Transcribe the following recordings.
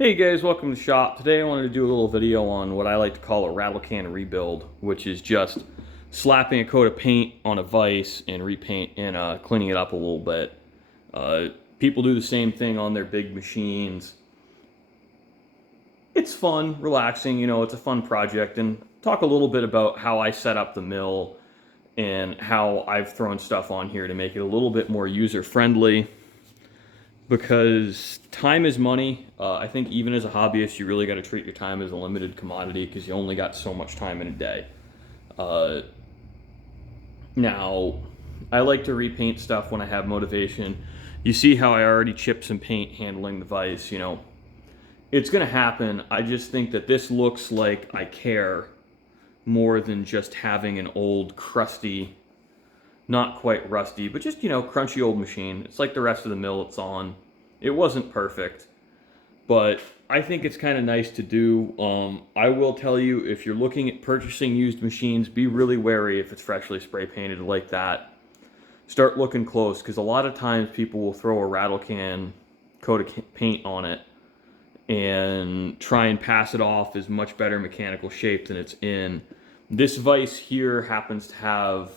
Hey guys, welcome to the shop. Today I wanted to do a little video on what I like to call a rattle can rebuild, which is just slapping a coat of paint on a vise and repaint and cleaning it up a little bit. People do the same thing on their big machines. It's fun, relaxing, it's a fun project, and talk a little bit about how I set up the mill and how I've thrown stuff on here to make it a little bit more user friendly, because time is money. I think even as a hobbyist, you really got to treat your time as a limited commodity because you only got so much time in a day. Uh, Now, I like to repaint stuff when I have motivation. You see how I already chipped some paint handling the vise, It's going to happen. I just think that this looks like I care more than just having an old, crusty, not quite rusty, but just, crunchy old machine. It's like the rest of the mill it's on. It wasn't perfect, but I think it's kind of nice to do. I will tell you, if you're looking at purchasing used machines, be really wary if it's freshly spray painted like that. Start looking close, because a lot of times people will throw a rattle can coat of paint on it and try and pass it off as much better mechanical shape than it's in. This vise here happens to have,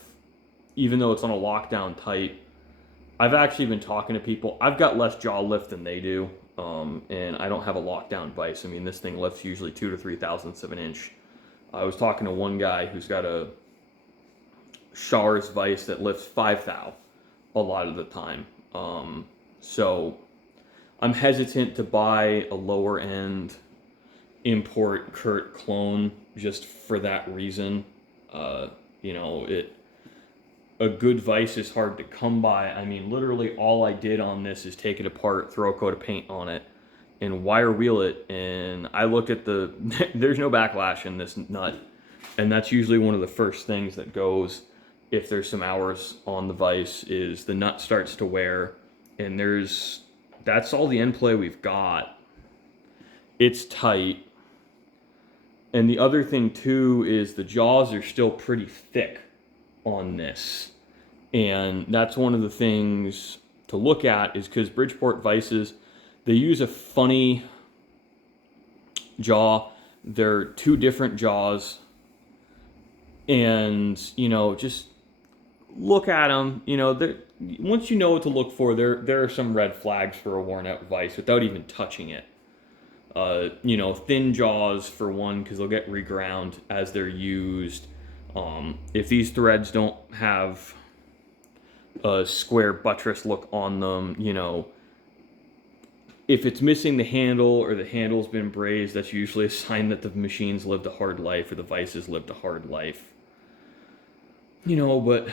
even though it's on a lockdown type, I've actually been talking to people. I've got less jaw lift than they do, and I don't have a lockdown vise. I mean, this thing lifts usually 2 to 3 thousandths of an inch. I was talking to one guy who's got a Schar's vise that lifts 5 thou a lot of the time. So I'm hesitant to buy a lower end import Kurt clone just for that reason. It a good vise is hard to come by. I mean, literally all I did on this is take it apart, throw a coat of paint on it, and wire wheel it. And I looked at the, there's no backlash in this nut. And that's usually one of the first things that goes if there's some hours on the vise, is the nut starts to wear. And that's all the end play we've got. It's tight. And the other thing too is the jaws are still pretty thick on this. And that's one of the things to look at, is because Bridgeport vices, they use a funny jaw. They're two different jaws. And, just look at them. Once you know what to look for, there are some red flags for a worn out vise without even touching it. Thin jaws for one, because they'll get reground as they're used. If these threads don't have a square buttress look on them, if it's missing the handle or the handle's been brazed, that's usually a sign that the machine's lived a hard life or the vise has lived a hard life. But,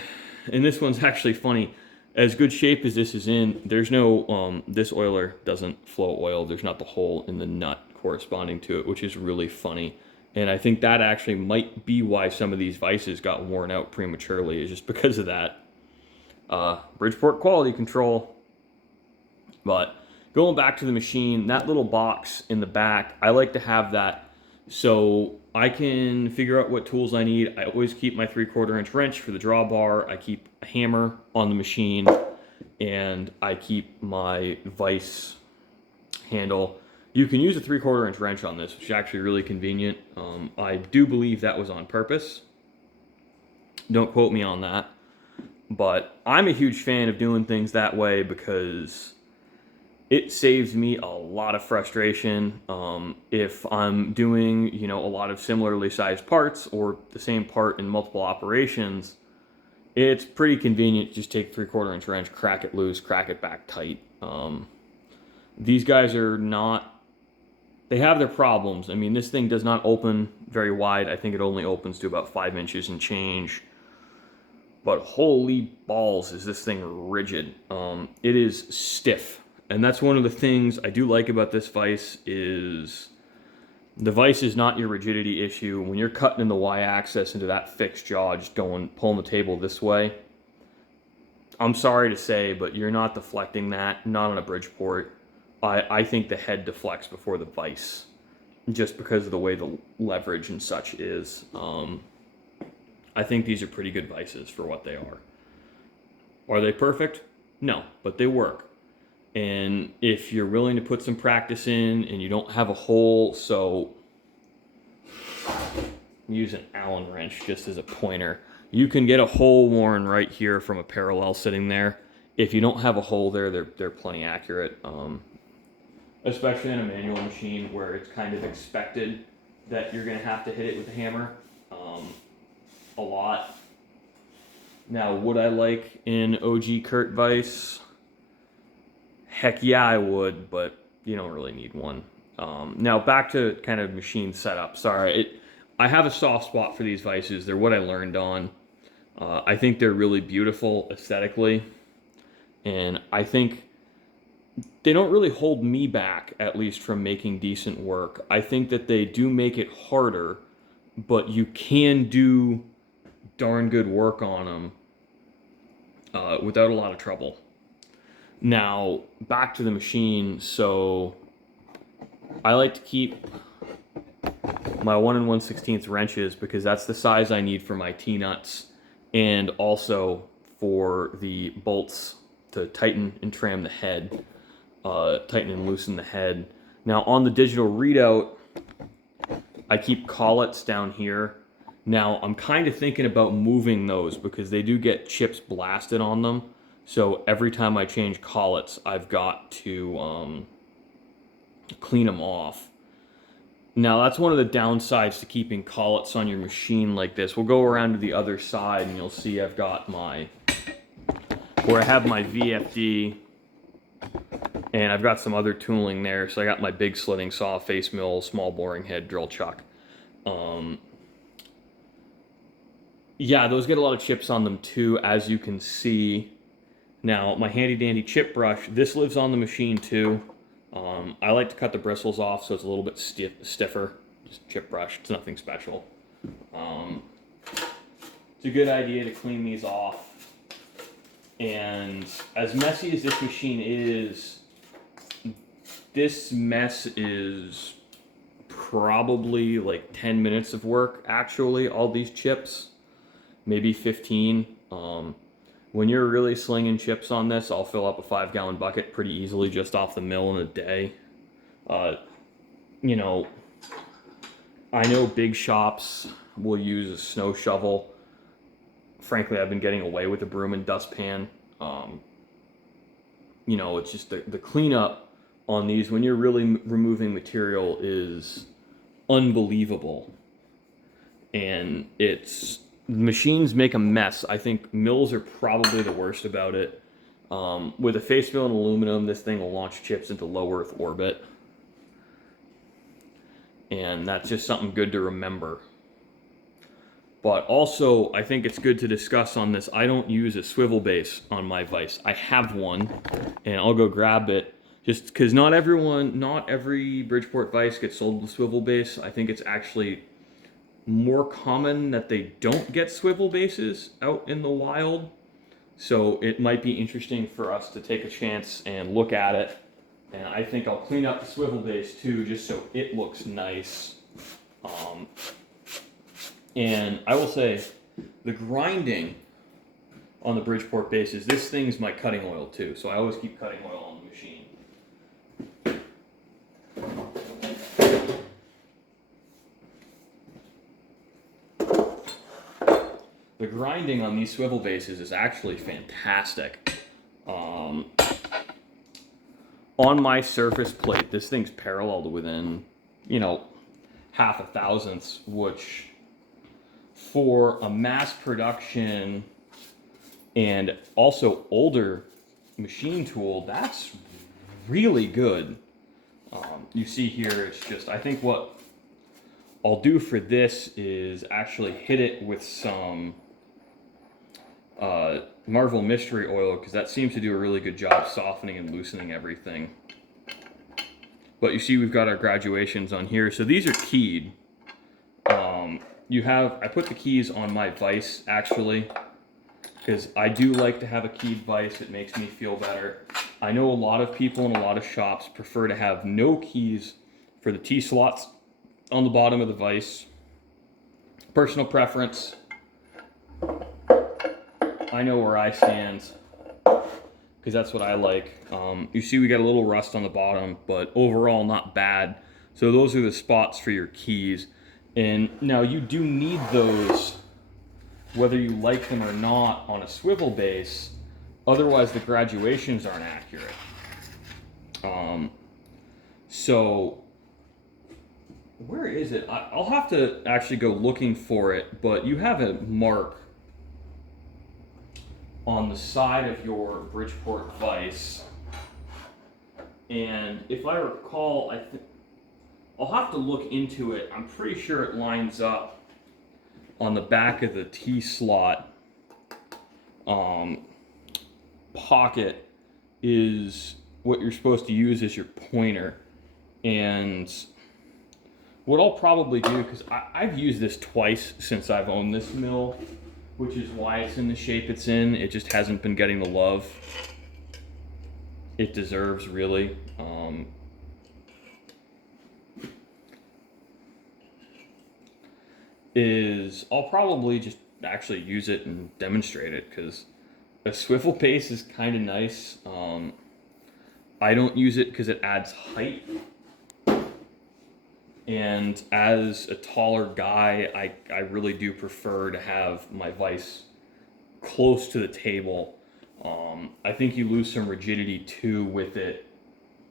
and this one's actually funny. As good shape as this is in, there's no, this oiler doesn't flow oil. There's not the hole in the nut corresponding to it, which is really funny. And I think that actually might be why some of these vices got worn out prematurely, is just because of that. Bridgeport quality control. But going back to the machine, that little box in the back, I like to have that so I can figure out what tools I need. I always keep my 3/4 inch wrench for the drawbar. I keep a hammer on the machine, and I keep my vise handle. You can use a 3/4 inch wrench on this, which is actually really convenient. I do believe that was on purpose. Don't quote me on that. But I'm a huge fan of doing things that way because it saves me a lot of frustration. If I'm doing, a lot of similarly sized parts or the same part in multiple operations, it's pretty convenient to just take 3/4 inch wrench, crack it loose, crack it back tight. These guys are not, they have their problems. I mean, this thing does not open very wide. I think it only opens to about 5 inches and change. But holy balls, is this thing rigid. It is stiff. And that's one of the things I do like about this vise, is the vise is not your rigidity issue. When you're cutting in the y-axis into that fixed jaw, just pulling the table this way, I'm sorry to say, but you're not deflecting that, not on a Bridgeport. I think the head deflects before the vise, just because of the way the leverage and such is. I think these are pretty good vices for what they are. Are they perfect? No, but they work. And if you're willing to put some practice in and you don't have a hole, so use an Allen wrench just as a pointer. You can get a hole worn right here from a parallel sitting there. If you don't have a hole there, they're plenty accurate. Especially in a manual machine where it's kind of expected that you're going to have to hit it with a hammer a lot. Now, would I like an OG Kurt Vise? Heck yeah, I would, but you don't really need one. Now, back to kind of machine setup. Sorry, I have a soft spot for these vices. They're what I learned on. I think they're really beautiful aesthetically, and I think they don't really hold me back, at least from making decent work. I think that they do make it harder, but you can do darn good work on them without a lot of trouble. Now, back to the machine. So I like to keep my 1 1/16 wrenches because that's the size I need for my T-nuts and also for the bolts to tighten and tram the head, tighten and loosen the head. Now on the digital readout, I keep collets down here. Now I'm kind of thinking about moving those because they do get chips blasted on them. So every time I change collets, I've got to clean them off. Now that's one of the downsides to keeping collets on your machine like this. We'll go around to the other side and you'll see I've got where I have my VFD and I've got some other tooling there. So I got my big slitting saw, face mill, small boring head, drill chuck. Yeah, those get a lot of chips on them too, as you can see. Now, my handy dandy chip brush, this lives on the machine too. I like to cut the bristles off so it's a little bit stiffer. Just chip brush, it's nothing special. It's a good idea to clean these off. And as messy as this machine is, this mess is probably like 10 minutes of work, actually, all these chips, maybe 15. When you're really slinging chips on this, I'll fill up a 5-gallon bucket pretty easily just off the mill in a day. You know, I know big shops will use a snow shovel. Frankly, I've been getting away with a broom and dustpan. You know, it's just the cleanup on these when you're really removing material is unbelievable. And machines make a mess. I think mills are probably the worst about it. With a face mill and aluminum, this thing will launch chips into low Earth orbit. And that's just something good to remember. But also, I think it's good to discuss on this. I don't use a swivel base on my vise. I have one, and I'll go grab it. Just because not every Bridgeport vise gets sold with a swivel base. I think it's actually more common that they don't get swivel bases out in the wild. So it might be interesting for us to take a chance and look at it. And I think I'll clean up the swivel base too, just so it looks nice. And I will say, the grinding on the Bridgeport bases, this thing's my cutting oil too. So I always keep cutting oil on the machine. The grinding on these swivel bases is actually fantastic. On my surface plate, this thing's paralleled within, you know, 0.5 thousandths, which for a mass production and also older machine tool, that's really good. You see here, it's just, I think what I'll do for this is actually hit it with some Marvel Mystery Oil, because that seems to do a really good job softening and loosening everything. But you see we've got our graduations on here. So these are keyed. I put the keys on my vise actually, because I do like to have a keyed vise. It makes me feel better. I know a lot of people in a lot of shops prefer to have no keys for the T-slots on the bottom of the vise. Personal preference. I know where I stand. because that's what I like. You see we got a little rust on the bottom, but overall not bad. So those are the spots for your keys. And now you do need those whether you like them or not on a swivel base. Otherwise the graduations aren't accurate. So where is it? I'll have to actually go looking for it, but you have a mark on the side of your Bridgeport vise. And if I recall, I'll have to look into it. I'm pretty sure it lines up on the back of the T-slot pocket is what you're supposed to use as your pointer. And what I'll probably do, because I've used this twice since I've owned this mill, which is why it's in the shape it's in. It just hasn't been getting the love it deserves, really. I'll probably just actually use it and demonstrate it, because a swivel base is kind of nice. I don't use it because it adds height. And as a taller guy, I really do prefer to have my vise close to the table. I think you lose some rigidity too with it,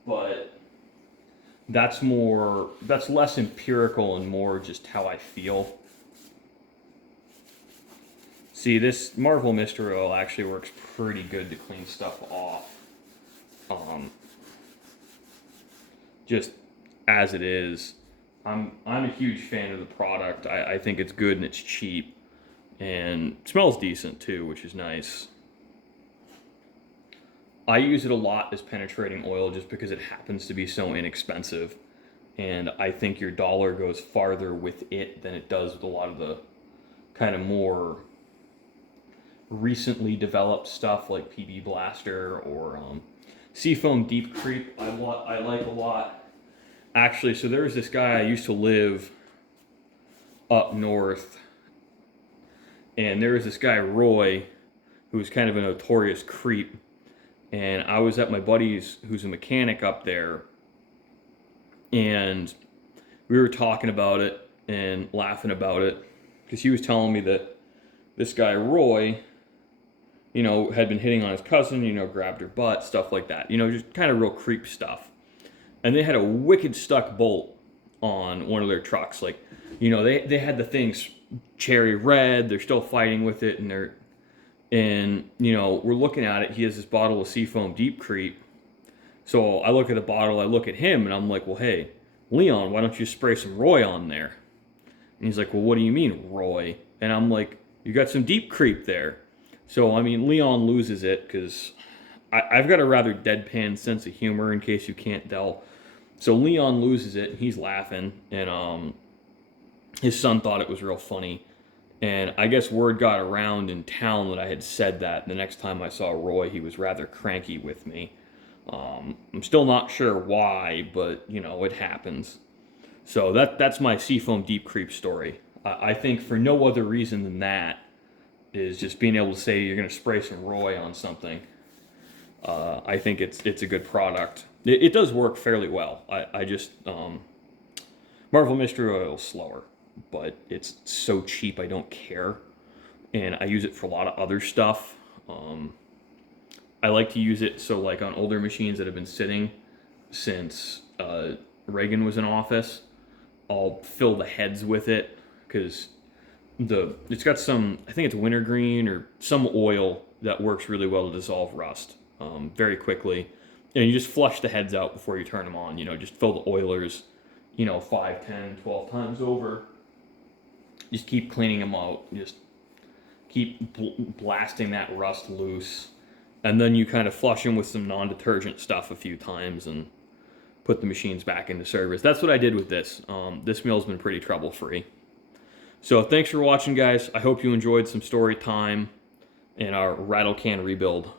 but that's less empirical and more just how I feel. See, this Marvel Mystery Oil actually works pretty good to clean stuff off. Just as it is. I'm a huge fan of the product. I think it's good and it's cheap. And it smells decent too, which is nice. I use it a lot as penetrating oil just because it happens to be so inexpensive. And I think your dollar goes farther with it than it does with a lot of the kind of more recently developed stuff like PB Blaster or Seafoam Deep Creep. I like a lot. Actually, so there was this guy, I used to live up north, and there was this guy, Roy, who was kind of a notorious creep, and I was at my buddy's, who's a mechanic up there, and we were talking about it and laughing about it, because he was telling me that this guy, Roy, you know, had been hitting on his cousin, you know, grabbed her butt, stuff like that, you know, just kind of real creep stuff. And they had a wicked stuck bolt on one of their trucks. Like, you know, they had the things cherry red. They're still fighting with it, and you know, we're looking at it. He has this bottle of Seafoam Deep Creep. So I look at the bottle. I look at him, and I'm like, well, hey, Leon, why don't you spray some Roy on there? And he's like, well, what do you mean, Roy? And I'm like, you got some Deep Creep there. So I mean, Leon loses it because I've got a rather deadpan sense of humor, in case you can't tell. So Leon loses it, and he's laughing, and his son thought it was real funny. And I guess word got around in town that I had said that. The next time I saw Roy, he was rather cranky with me. I'm still not sure why, but, you know, it happens. So that's my Seafoam Deep Creep story. I think for no other reason than that is just being able to say you're going to spray some Roy on something. I think it's a good product. It does work fairly well. I just Marvel Mystery Oil is slower, but it's so cheap I don't care, and I use it for a lot of other stuff. I like to use it so like on older machines that have been sitting since Reagan was in office, I'll fill the heads with it because it's got some, I think it's wintergreen or some oil that works really well to dissolve rust very quickly. And you just flush the heads out before you turn them on. You know, just fill the oilers, you know, 5, 10, 12 times over. Just keep cleaning them out. Just keep blasting that rust loose. And then you kind of flush them with some non-detergent stuff a few times and put the machines back into service. That's what I did with this. This mill's been pretty trouble-free. So thanks for watching, guys. I hope you enjoyed some story time in our rattle can rebuild.